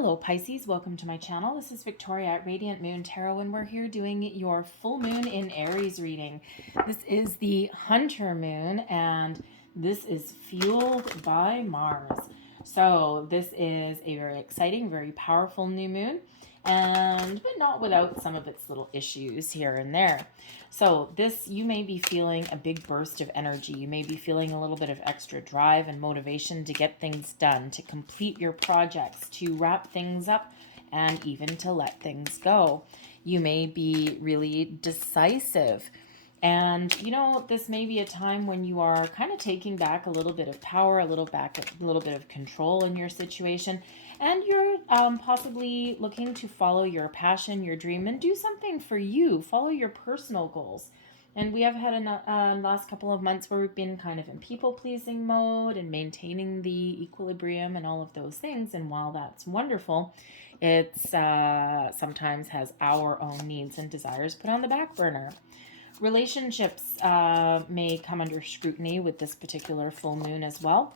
Hello Pisces, welcome to my channel. This is Victoria at Radiant Moon Tarot, and we're here doing your full moon in Aries reading. This is the Hunter moon, and this is fueled by Mars. So this is a very exciting, very powerful new moon, but not without some of its little issues here and there. So you may be feeling a big burst of energy. You may be feeling a little bit of extra drive and motivation to get things done, to complete your projects, to wrap things up, and even to let things go. You may be really decisive. And, this may be a time when you are kind of taking back a little bit of power, a little bit of control in your situation. And you're possibly looking to follow your passion, your dream, and do something for you. Follow your personal goals. And we have had a last couple of months where we've been kind of in people-pleasing mode and maintaining the equilibrium and all of those things. And while that's wonderful, it's sometimes has our own needs and desires put on the back burner. Relationships may come under scrutiny with this particular full moon as well.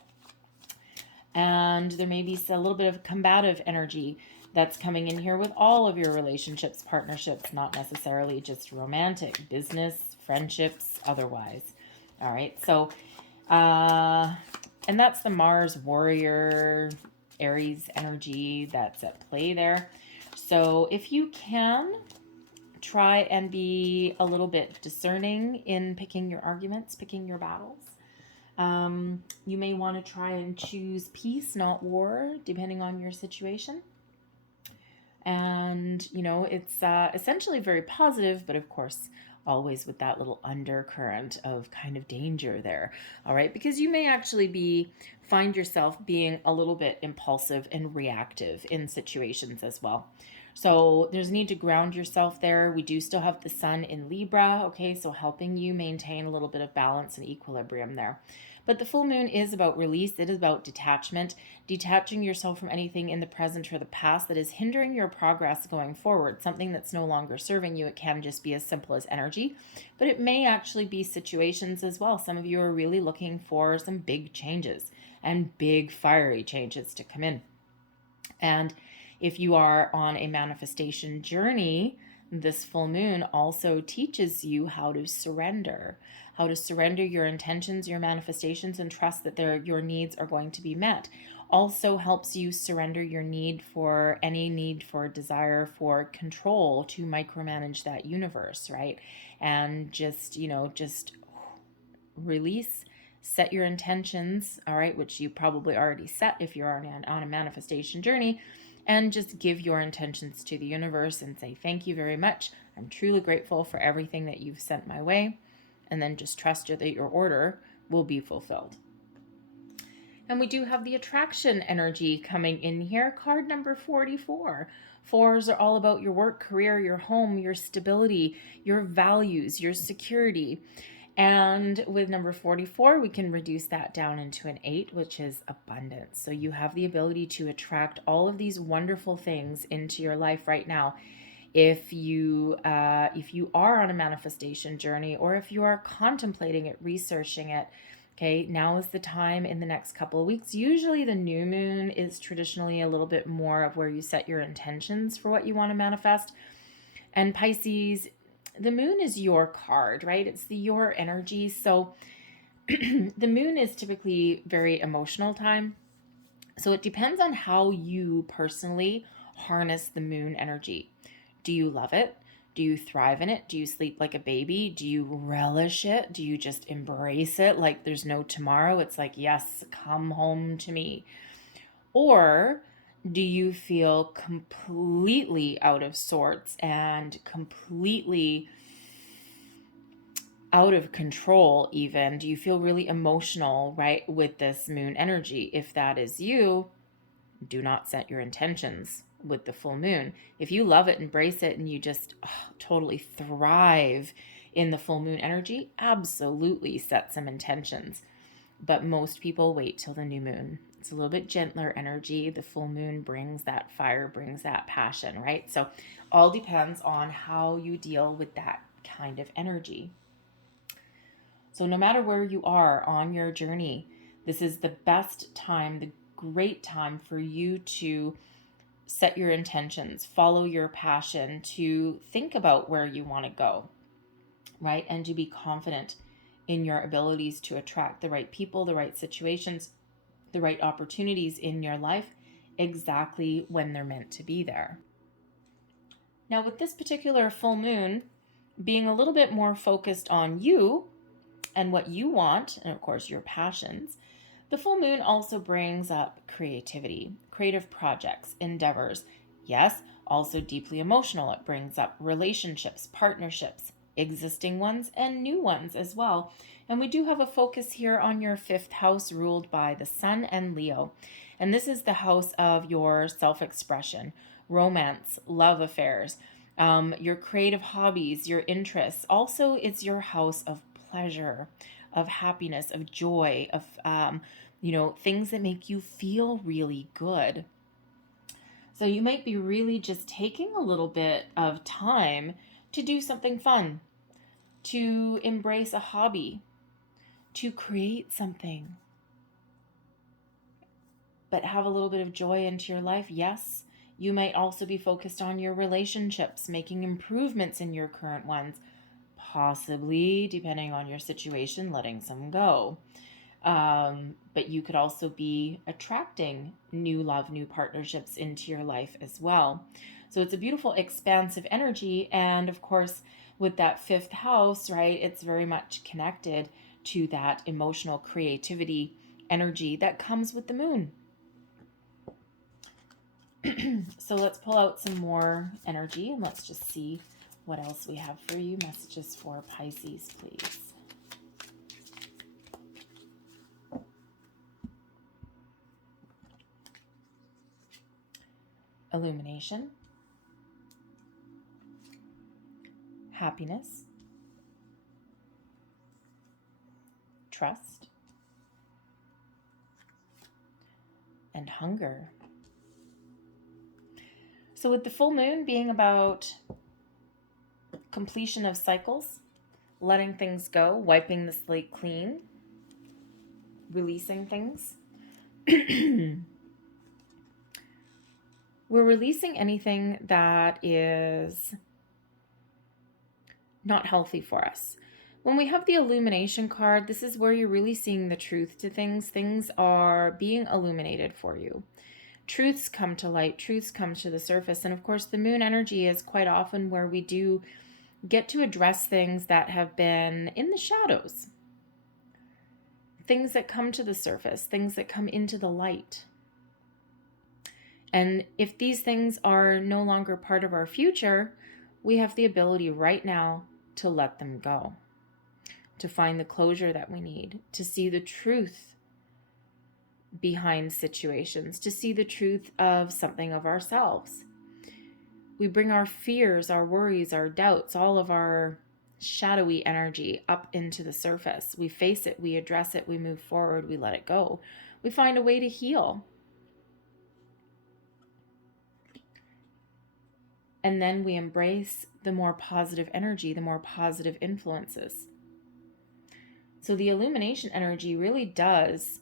And there may be a little bit of combative energy that's coming in here with all of your relationships, partnerships, not necessarily just romantic, business, friendships, otherwise. All right, so, and that's the Mars warrior, Aries energy that's at play there. So if you can, try and be a little bit discerning in picking your arguments, picking your battles. You may want to try and choose peace, not war, depending on your situation. And, it's essentially very positive, but of course, always with that little undercurrent of kind of danger there. All right, because you may actually find yourself being a little bit impulsive and reactive in situations as well. So there's a need to ground yourself there. We do still have the sun in Libra, okay, so helping you maintain a little bit of balance and equilibrium there. But the full moon is about release. It is about detachment, detaching yourself from anything in the present or the past that is hindering your progress going forward, something that's no longer serving you. It can just be as simple as energy, but it may actually be situations as well. Some of you are really looking for some big changes and big fiery changes to come in. And if you are on a manifestation journey, this full moon also teaches you how to surrender your intentions, your manifestations, and trust that your needs are going to be met. Also helps you surrender your need for desire for control to micromanage that universe, right? And just release, set your intentions, all right, which you probably already set if you're on a manifestation journey, and just give your intentions to the universe and say, thank you very much. I'm truly grateful for everything that you've sent my way. And then just trust that your order will be fulfilled. And we do have the attraction energy coming in here. Card number 44. Fours are all about your work, career, your home, your stability, your values, your security. And with number 44, we can reduce that down into an 8, which is abundance. So you have the ability to attract all of these wonderful things into your life right now. If you are on a manifestation journey, or if you are contemplating it, researching it, okay, now is the time in the next couple of weeks. Usually the new moon is traditionally a little bit more of where you set your intentions for what you want to manifest. And Pisces, the moon is your card, right? It's your energy. So the moon is typically very emotional time. So it depends on how you personally harness the moon energy. Do you love it? Do you thrive in it? Do you sleep like a baby? Do you relish it? Do you just embrace it like there's no tomorrow? It's like, yes, come home to me. Or do you feel completely out of sorts and completely out of control even? Do you feel really emotional, right, with this moon energy? If that is you, do not set your intentions with the full moon. If you love it, embrace it, and you just totally thrive in the full moon energy, absolutely set some intentions. But most people wait till the new moon. It's a little bit gentler energy. The full moon brings that fire, brings that passion, right? So all depends on how you deal with that kind of energy. So no matter where you are on your journey, this is the best time, the great time for you to set your intentions, follow your passion, to think about where you want to go, right? And to be confident in your abilities to attract the right people, the right situations, the right opportunities in your life exactly when they're meant to be there. Now, with this particular full moon being a little bit more focused on you and what you want, and of course your passions, the full moon also brings up creativity, creative projects, endeavors. Yes, also deeply emotional. It brings up relationships, partnerships, existing ones and new ones as well. And we do have a focus here on your 5th house, ruled by the Sun and Leo. And this is the house of your self-expression, romance, love affairs, your creative hobbies, your interests. Also, it's your house of pleasure, of happiness, of joy, of things that make you feel really good. So you might be really just taking a little bit of time to do something fun, to embrace a hobby, to create something, but have a little bit of joy into your life. Yes, you might also be focused on your relationships, making improvements in your current ones, possibly, depending on your situation, letting some go. But you could also be attracting new love, new partnerships into your life as well. So it's a beautiful, expansive energy. And of course, with that 5th house, right, it's very much connected to that emotional creativity energy that comes with the moon. So let's pull out some more energy and let's just see what else we have for you. Messages for Pisces, please. Illumination, happiness, trust, and hunger. So with the full moon being about completion of cycles, letting things go, wiping the slate clean, releasing things. We're releasing anything that is not healthy for us. When we have the illumination card, this is where you're really seeing the truth to things. Things are being illuminated for you. Truths come to light, truths come to the surface. And of course, the moon energy is quite often where we do get to address things that have been in the shadows. Things that come to the surface, things that come into the light. And if these things are no longer part of our future, we have the ability right now to let them go, to find the closure that we need, to see the truth behind situations, to see the truth of something of ourselves. We bring our fears, our worries, our doubts, all of our shadowy energy up into the surface. We face it, we address it, we move forward, we let it go. We find a way to heal. And then we embrace the more positive energy, the more positive influences. So the illumination energy really does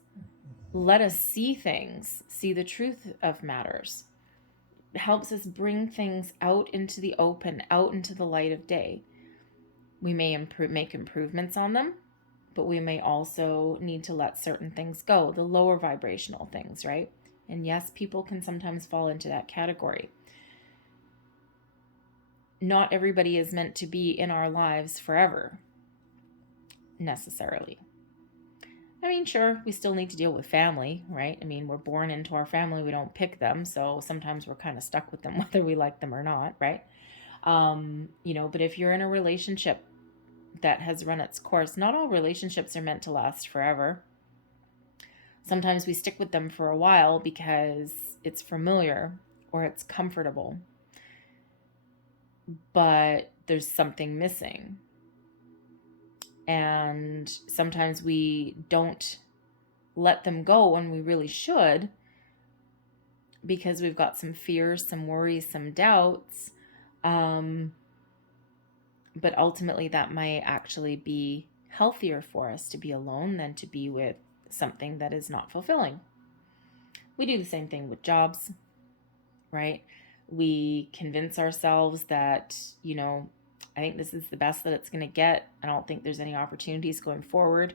let us see things, see the truth of matters. It helps us bring things out into the open, out into the light of day. We may make improvements on them, but we may also need to let certain things go, the lower vibrational things, right? And yes, people can sometimes fall into that category. Not everybody is meant to be in our lives forever, necessarily. I mean, sure, we still need to deal with family, right? I mean, we're born into our family, we don't pick them, so sometimes we're kind of stuck with them whether we like them or not, right? But if you're in a relationship that has run its course, not all relationships are meant to last forever. Sometimes we stick with them for a while because it's familiar or it's comfortable, but there's something missing. And sometimes we don't let them go when we really should because we've got some fears, some worries, some doubts. But ultimately that might actually be healthier for us to be alone than to be with something that is not fulfilling. We do the same thing with jobs. right? We convince ourselves that, I think this is the best that it's going to get. I don't think there's any opportunities going forward.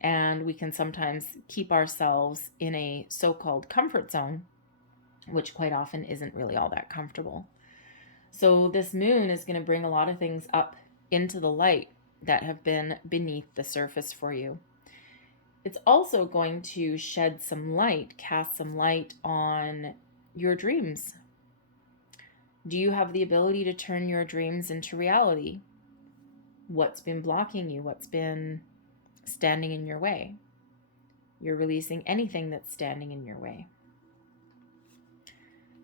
And we can sometimes keep ourselves in a so-called comfort zone, which quite often isn't really all that comfortable. So this moon is going to bring a lot of things up into the light that have been beneath the surface for you. It's also going to shed some light, cast some light on your dreams. Do you have the ability to turn your dreams into reality? What's been blocking you? What's been standing in your way? You're releasing anything that's standing in your way.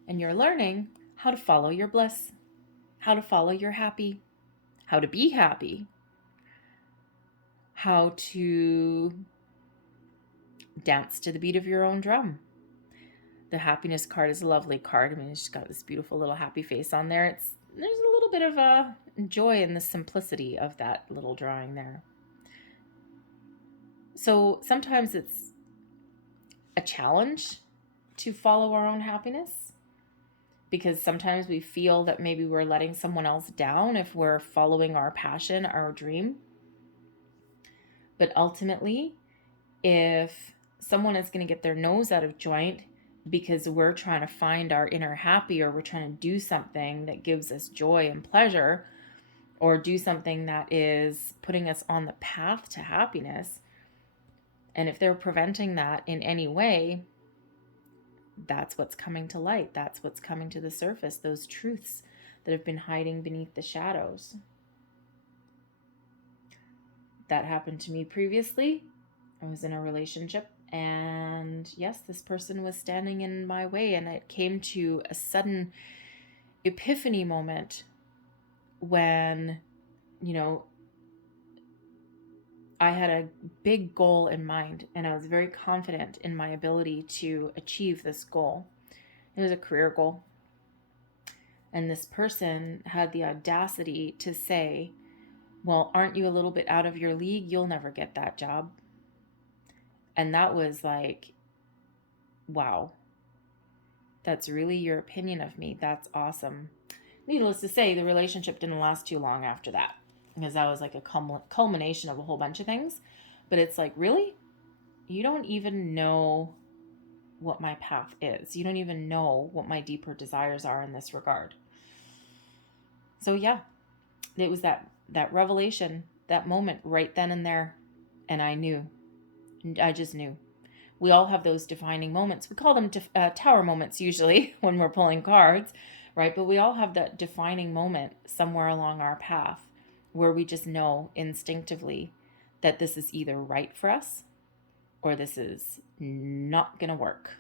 And you're learning how to follow your bliss, how to follow your happy, how to be happy, how to dance to the beat of your own drum. The happiness card is a lovely card. I mean, it's just got this beautiful little happy face on there. There's a little bit of a joy in the simplicity of that little drawing there. So sometimes it's a challenge to follow our own happiness, because sometimes we feel that maybe we're letting someone else down if we're following our passion, our dream. But ultimately, if someone is going to get their nose out of joint because we're trying to find our inner happy, or we're trying to do something that gives us joy and pleasure, or do something that is putting us on the path to happiness, and if they're preventing that in any way, that's what's coming to light. That's what's coming to the surface, those truths that have been hiding beneath the shadows. That happened to me previously. I was in a relationship, and yes, this person was standing in my way, and it came to a sudden epiphany moment when, I had a big goal in mind, and I was very confident in my ability to achieve this goal. It was a career goal. And this person had the audacity to say, well, aren't you a little bit out of your league? You'll never get that job. And that was like, wow, that's really your opinion of me. That's awesome. Needless to say, the relationship didn't last too long after that, because that was like a culmination of a whole bunch of things. But it's like, really? You don't even know what my path is. You don't even know what my deeper desires are in this regard. So yeah, it was that revelation, that moment right then and there. And I knew. I just knew. We all have those defining moments. We call them tower moments usually when we're pulling cards, right? But we all have that defining moment somewhere along our path where we just know instinctively that this is either right for us or this is not going to work.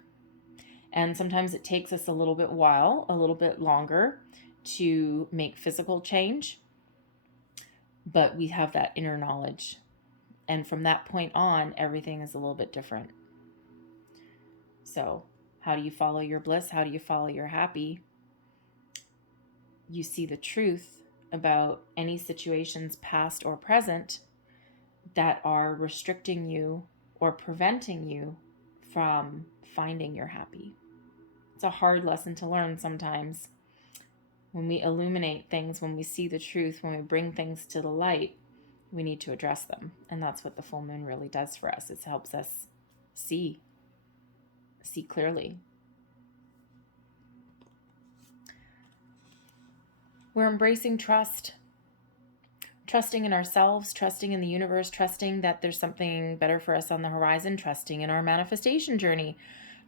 And sometimes it takes us a little bit longer to make physical change, but we have that inner knowledge. And from that point on, everything is a little bit different. So how do you follow your bliss? How do you follow your happy? You see the truth about any situations, past or present, that are restricting you or preventing you from finding your happy. It's a hard lesson to learn sometimes. When we illuminate things, when we see the truth, when we bring things to the light, we need to address them. And that's what the full moon really does for us. It helps us see clearly. We're embracing trust. Trusting in ourselves, trusting in the universe, trusting that there's something better for us on the horizon, trusting in our manifestation journey,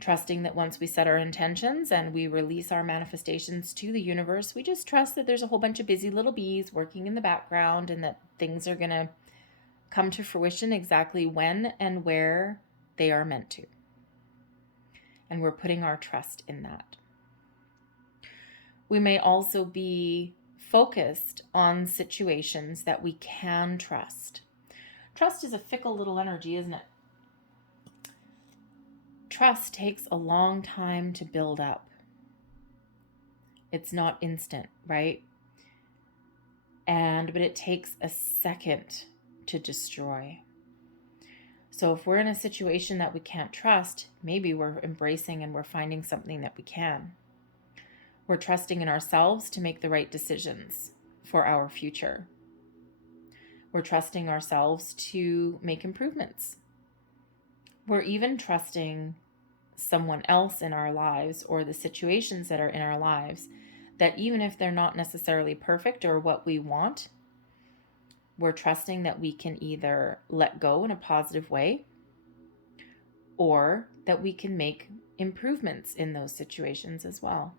trusting that once we set our intentions and we release our manifestations to the universe, we just trust that there's a whole bunch of busy little bees working in the background, and that things are going to come to fruition exactly when and where they are meant to. And we're putting our trust in that. We may also be focused on situations that we can trust. Trust is a fickle little energy, isn't it? Trust takes a long time to build up. It's not instant, right? But it takes a second to destroy. So if we're in a situation that we can't trust, maybe we're embracing and we're finding something that we can. We're trusting in ourselves to make the right decisions for our future. We're trusting ourselves to make improvements. We're even trusting someone else in our lives or the situations that are in our lives that even if they're not necessarily perfect or what we want, we're trusting that we can either let go in a positive way or that we can make improvements in those situations as well.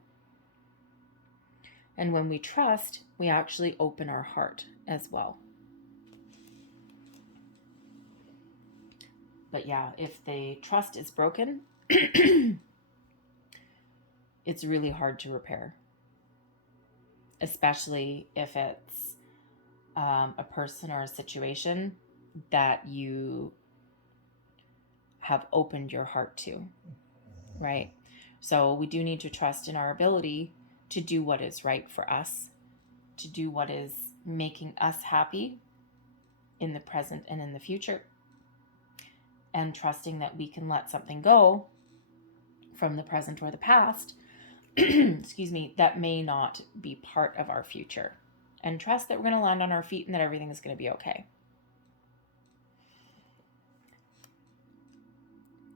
And when we trust, we actually open our heart as well. But yeah, if the trust is broken, it's really hard to repair, especially if it's a person or a situation that you have opened your heart to, right? So we do need to trust in our ability to do what is right for us, to do what is making us happy in the present and in the future, and trusting that we can let something go from the present or the past, excuse me, that may not be part of our future, and trust that we're going to land on our feet and that everything is going to be okay.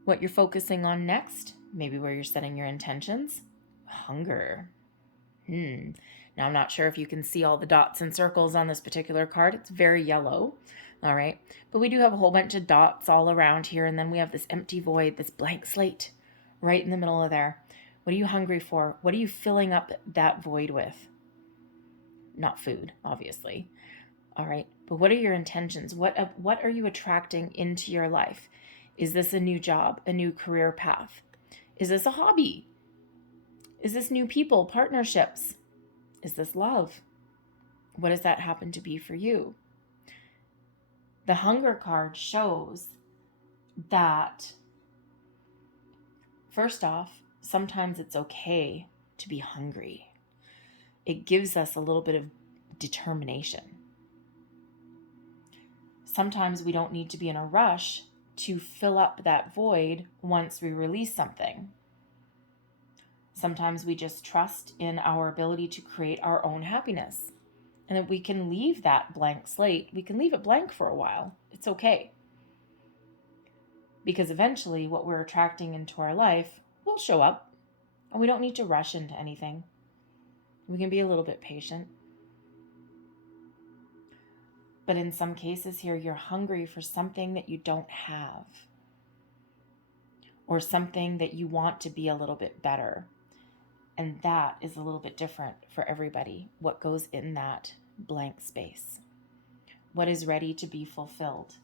What you're focusing on next, maybe where you're setting your intentions, hunger. Now, I'm not sure if you can see all the dots and circles on this particular card. It's very yellow, all right? But we do have a whole bunch of dots all around here, and then we have this empty void, this blank slate right in the middle of there. What are you hungry for? What are you filling up that void with? Not food, obviously, all right? But what are your intentions? What are you attracting into your life? Is this a new job, a new career path? Is this a hobby? Is this new people, partnerships? Is this love? What does that happen to be for you? The hunger card shows that, first off, sometimes it's okay to be hungry. It gives us a little bit of determination. Sometimes we don't need to be in a rush to fill up that void once we release something. Sometimes we just trust in our ability to create our own happiness, and that we can leave that blank slate. We can leave it blank for a while. It's okay. Because eventually what we're attracting into our life will show up, and we don't need to rush into anything. We can be a little bit patient. But in some cases here, you're hungry for something that you don't have, or something that you want to be a little bit better. And that is a little bit different for everybody. What goes in that blank space? What is ready to be fulfilled,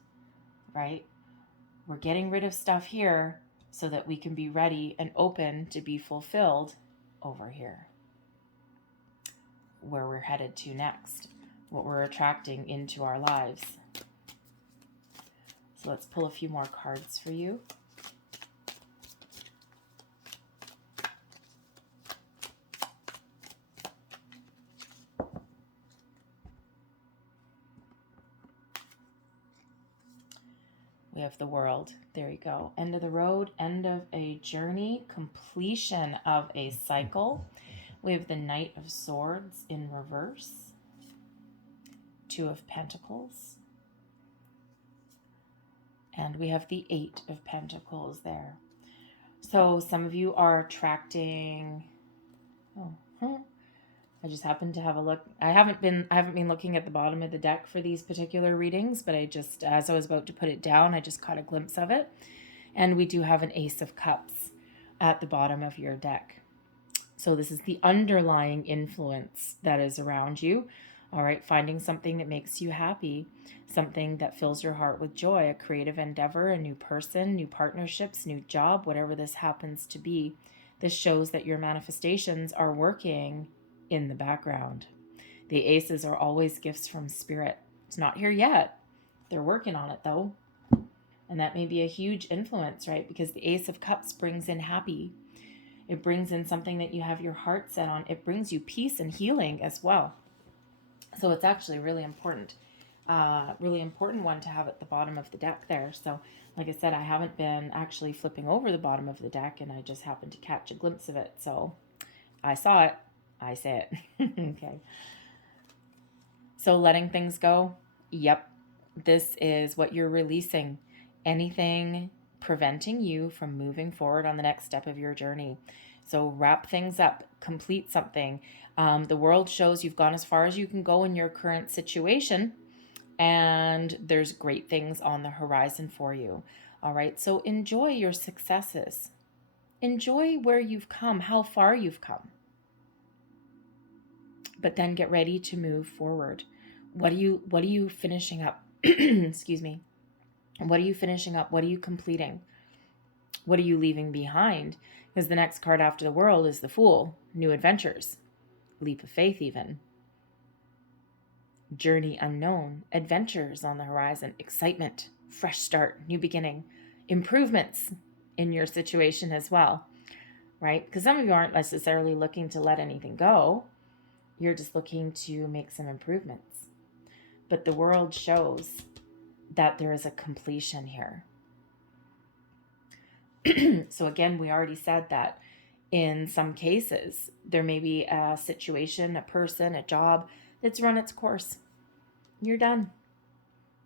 right? We're getting rid of stuff here so that we can be ready and open to be fulfilled over here, where we're headed to next, what we're attracting into our lives. So let's pull a few more cards for you. We have the World. There you go. End of the road, end of a journey, completion of a cycle. We have the Knight of Swords in reverse. Two of Pentacles. And we have the Eight of Pentacles there. So some of you are attracting... I just happened to have a look. I haven't been looking at the bottom of the deck for these particular readings, but I just, as I was about to put it down, I just caught a glimpse of it. And we do have an Ace of Cups at the bottom of your deck. So this is the underlying influence that is around you. All right, finding something that makes you happy, something that fills your heart with joy, a creative endeavor, a new person, new partnerships, new job, whatever this happens to be. This shows that your manifestations are working in the background. The aces are always gifts from spirit. It's not here yet. They're working on it though. And that may be a huge influence, right? Because the Ace of Cups brings in happy. It brings in something that you have your heart set on. It brings you peace and healing as well. So it's actually really important Really important one to have at the bottom of the deck there. So, like I said, I haven't been actually flipping over the bottom of the deck, and I just happened to catch a glimpse of it. So I saw it. I say it. Okay. So letting things go. Yep. This is what you're releasing. Anything preventing you from moving forward on the next step of your journey. So wrap things up, complete something. The world shows you've gone as far as you can go in your current situation, and there's great things on the horizon for you. All right. So enjoy your successes. Enjoy where you've come, how far you've come. But then get ready to move forward. What are you finishing up? Excuse me. What are you finishing up? What are you completing? What are you leaving behind? Because the next card after the World is the Fool. New adventures. Leap of faith even. Journey unknown. Adventures on the horizon. Excitement. Fresh start. New beginning. Improvements in your situation as well. Right? Because some of you aren't necessarily looking to let anything go. You're just looking to make some improvements. But the world shows that there is a completion here. So again, we already said that in some cases, there may be a situation, a person, a job that's run its course. You're done.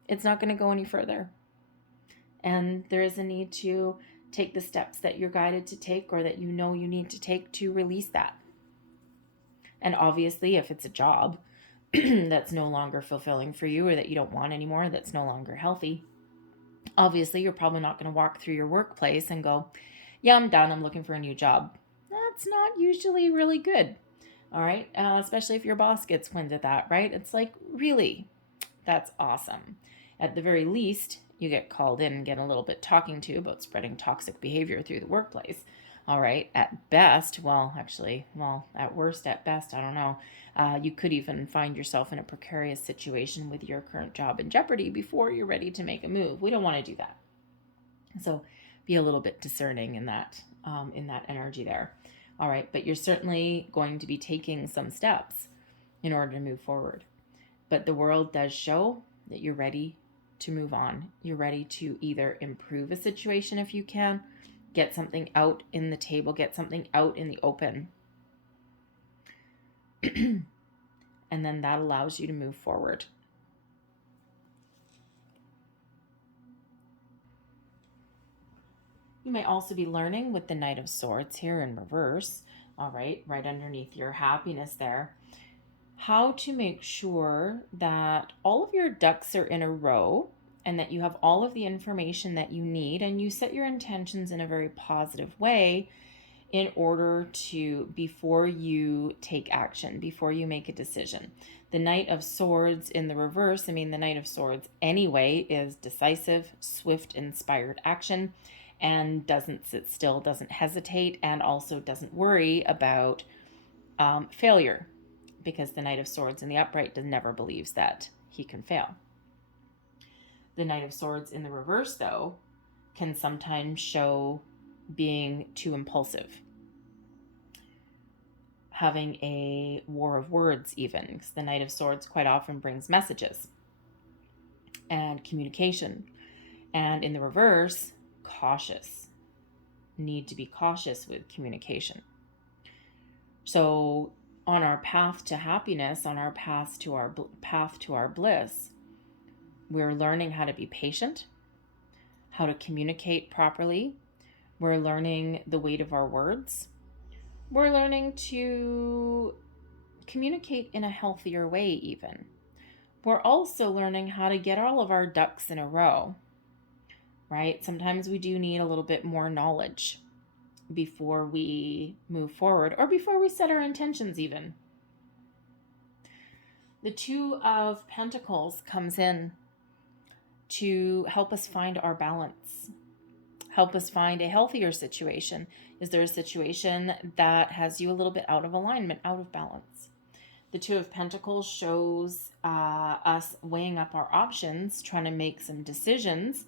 It's not going to go any further. And there is a need to take the steps that you're guided to take, or that you know you need to take to release that. And obviously, if it's a job that's no longer fulfilling for you, or that you don't want anymore, that's no longer healthy, obviously you're probably not going to walk through your workplace and go, yeah, I'm done, I'm looking for a new job. That's not usually really good. All right. Especially if your boss gets wind of that, right? It's like, really, that's awesome. At the very least, you get called in and get a little bit talking to about spreading toxic behavior through the workplace. All right. At best, at worst, at best, I don't know. You could even find yourself in a precarious situation with your current job in jeopardy before you're ready to make a move. We don't want to do that. So be a little bit discerning in that energy there. All right. But you're certainly going to be taking some steps in order to move forward. But the world does show that you're ready to move on. You're ready to either improve a situation if you can, get something out in the table, get something out in the open. And then that allows you to move forward. You may also be learning with the Knight of Swords here in reverse, all right underneath your happiness there, how to make sure that all of your ducks are in a row, and that you have all of the information that you need, and you set your intentions in a very positive way in order to, before you take action, before you make a decision. The Knight of Swords in the reverse, the Knight of Swords anyway, is decisive, swift, inspired action, and doesn't sit still, doesn't hesitate, and also doesn't worry about failure, because the Knight of Swords in the upright never believes that he can fail. The Knight of Swords in the reverse, though, can sometimes show being too impulsive, having a war of words even, because the Knight of Swords quite often brings messages and communication. And in the reverse, cautious. Need to be cautious with communication. So on our path to happiness, on our path to our bliss, we're learning how to be patient, how to communicate properly. We're learning the weight of our words. We're learning to communicate in a healthier way even. We're also learning how to get all of our ducks in a row, right? Sometimes we do need a little bit more knowledge before we move forward, or before we set our intentions even. The Two of Pentacles comes in to help us find our balance, help us find a healthier situation. Is there a situation that has you a little bit out of alignment, out of balance? The Two of Pentacles shows us weighing up our options, trying to make some decisions.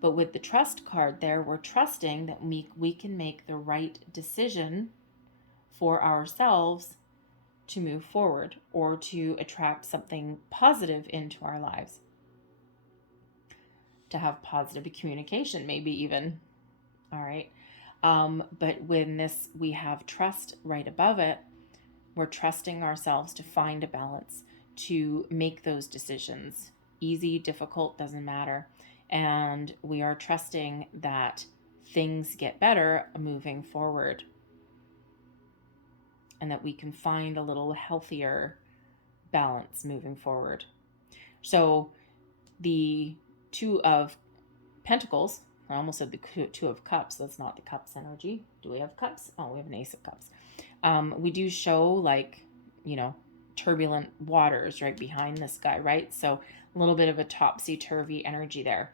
But with the Trust card there, we're trusting that we can make the right decision for ourselves to move forward or to attract something positive into our lives, to have positive communication, maybe even. All right. But when this, we have trust right above it, we're trusting ourselves to find a balance, to make those decisions. Easy, difficult, doesn't matter. And we are trusting that things get better moving forward, and that we can find a little healthier balance moving forward. So the Two of Pentacles, I almost said the Two of Cups. That's not the Cups energy. Do we have Cups? Oh, we have an Ace of Cups. We do show, like, turbulent waters right behind this guy, right? So a little bit of a topsy-turvy energy there.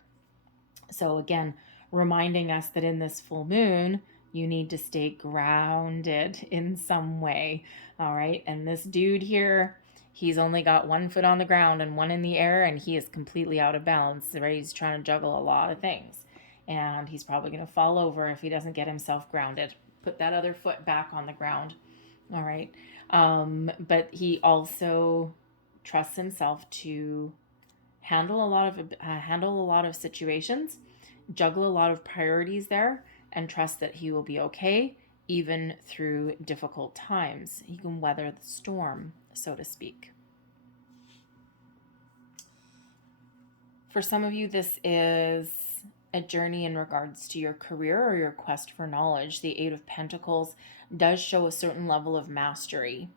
So again, reminding us that in this full moon, you need to stay grounded in some way. All right. And this dude here, he's only got one foot on the ground and one in the air, and he is completely out of balance, right? He's trying to juggle a lot of things, and he's probably going to fall over if he doesn't get himself grounded. Put that other foot back on the ground. All right. But he also trusts himself to handle a lot of situations, juggle a lot of priorities there, and trust that he will be okay even through difficult times. He can weather the storm, so to speak. For some of you, this is a journey in regards to your career or your quest for knowledge. The Eight of Pentacles does show a certain level of mastery.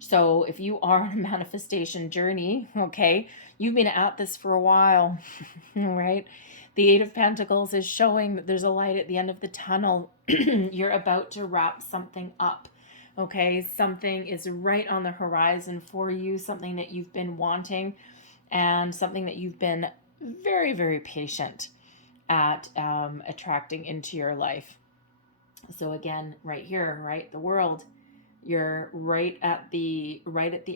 So if you are on a manifestation journey, okay, you've been at this for a while, right? The Eight of Pentacles is showing that there's a light at the end of the tunnel. You're about to wrap something up, okay? Something is right on the horizon for you, something that you've been wanting, and something that you've been very, very patient at attracting into your life. So again, right here, right, the World, you're right at the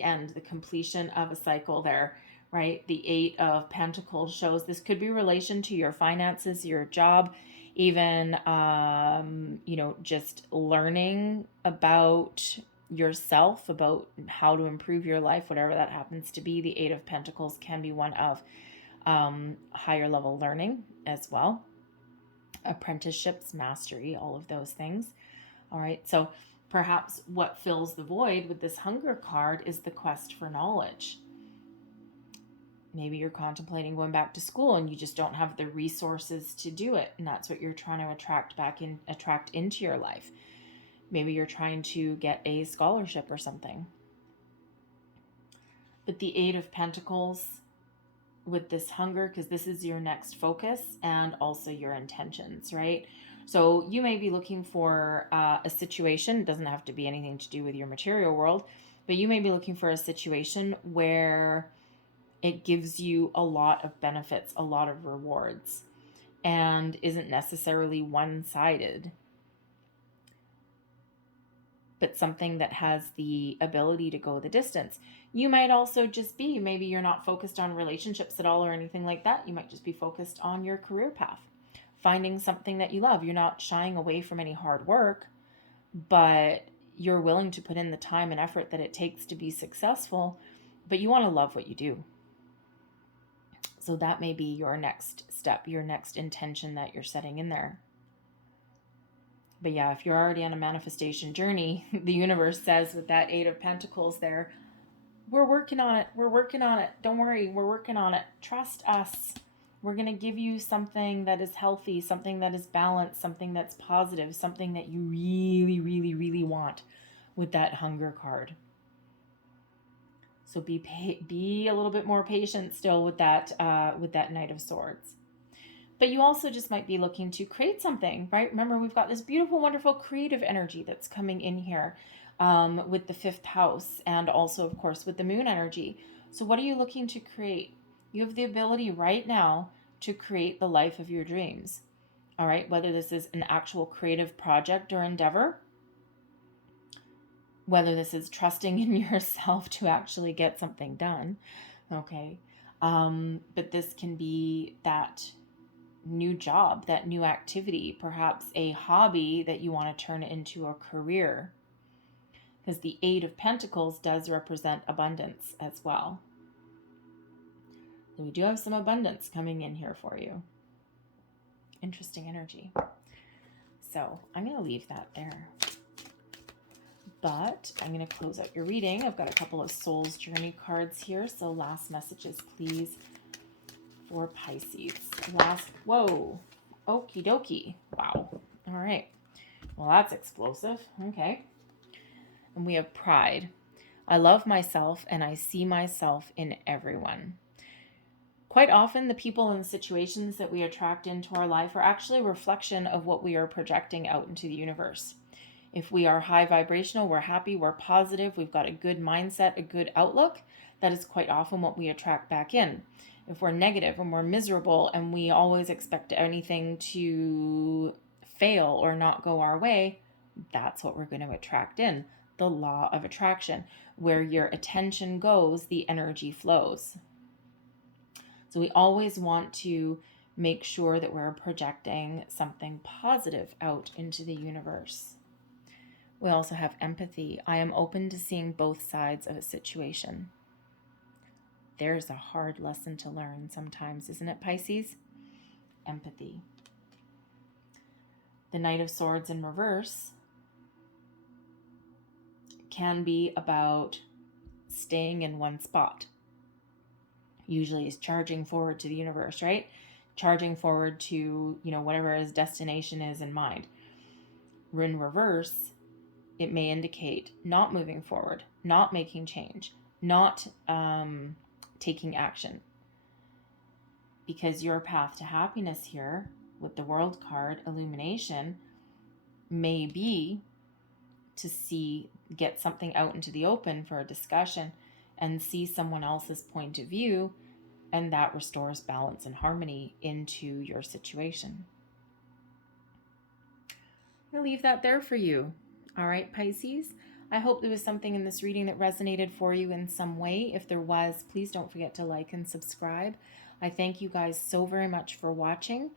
end, the completion of a cycle there, right? The Eight of Pentacles shows this could be relation to your finances, your job, even just learning about yourself, about how to improve your life, whatever that happens to be. The Eight of Pentacles can be one of higher level learning as well, apprenticeships, mastery, all of those things. All right, so perhaps what fills the void with this Hunger card is the quest for knowledge. Maybe you're contemplating going back to school and you just don't have the resources to do it, and that's what you're trying to attract into your life. Maybe you're trying to get a scholarship or something. But the Eight of Pentacles with this Hunger, because this is your next focus and also your intentions, right? So you may be looking for a situation. It doesn't have to be anything to do with your material world, but you may be looking for a situation where it gives you a lot of benefits, a lot of rewards, and isn't necessarily one-sided, but something that has the ability to go the distance. You might also just be, maybe you're not focused on relationships at all or anything like that. You might just be focused on your career path, finding something that you love. You're not shying away from any hard work, but you're willing to put in the time and effort that it takes to be successful, but you want to love what you do. So that may be your next step, your next intention that you're setting in there. But yeah, if you're already on a manifestation journey, the universe says with that Eight of Pentacles there, we're working on it. We're working on it. Don't worry. We're working on it. Trust us. We're going to give you something that is healthy, something that is balanced, something that's positive, something that you really, really, really want with that Hunger card. So be a little bit more patient still with that Knight of Swords. But you also just might be looking to create something, right? Remember, we've got this beautiful, wonderful creative energy that's coming in here with the 5th house, and also, of course, with the Moon energy. So what are you looking to create? You have the ability right now to create the life of your dreams. All right, whether this is an actual creative project or endeavor, whether this is trusting in yourself to actually get something done, okay? But this can be that new job, that new activity, perhaps a hobby that you want to turn into a career. because the Eight of Pentacles does represent abundance as well. So we do have some abundance coming in here for you. Interesting energy. So I'm going to leave that there. But I'm going to close out your reading. I've got a couple of Soul's Journey cards here. So last messages, please, for Pisces. Whoa. Okie dokie. Wow. All right. Well, that's explosive. Okay. And we have Pride. I love myself and I see myself in everyone. Quite often, the people and situations that we attract into our life are actually a reflection of what we are projecting out into the universe. If we are high vibrational, we're happy, we're positive, we've got a good mindset, a good outlook, that is quite often what we attract back in. If we're negative and we're miserable and we always expect anything to fail or not go our way, that's what we're going to attract in. The law of attraction. Where your attention goes, the energy flows. So we always want to make sure that we're projecting something positive out into the universe. We also have empathy. I am open to seeing both sides of a situation. There's a hard lesson to learn sometimes, isn't it, Pisces? Empathy. The Knight of Swords in reverse can be about staying in one spot. Usually is charging forward to the universe, right? Charging forward to, whatever his destination is in mind. In reverse, it may indicate not moving forward, not making change, not taking action. Because your path to happiness here with the World card, illumination, may be to get something out into the open for a discussion and see someone else's point of view, and that restores balance and harmony into your situation. I'm going to leave that there for you. All right, Pisces. I hope there was something in this reading that resonated for you in some way. If there was, please don't forget to like and subscribe. I thank you guys so very much for watching.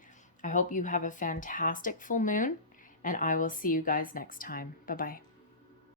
I hope you have a fantastic full moon, and I will see you guys next time. Bye-bye.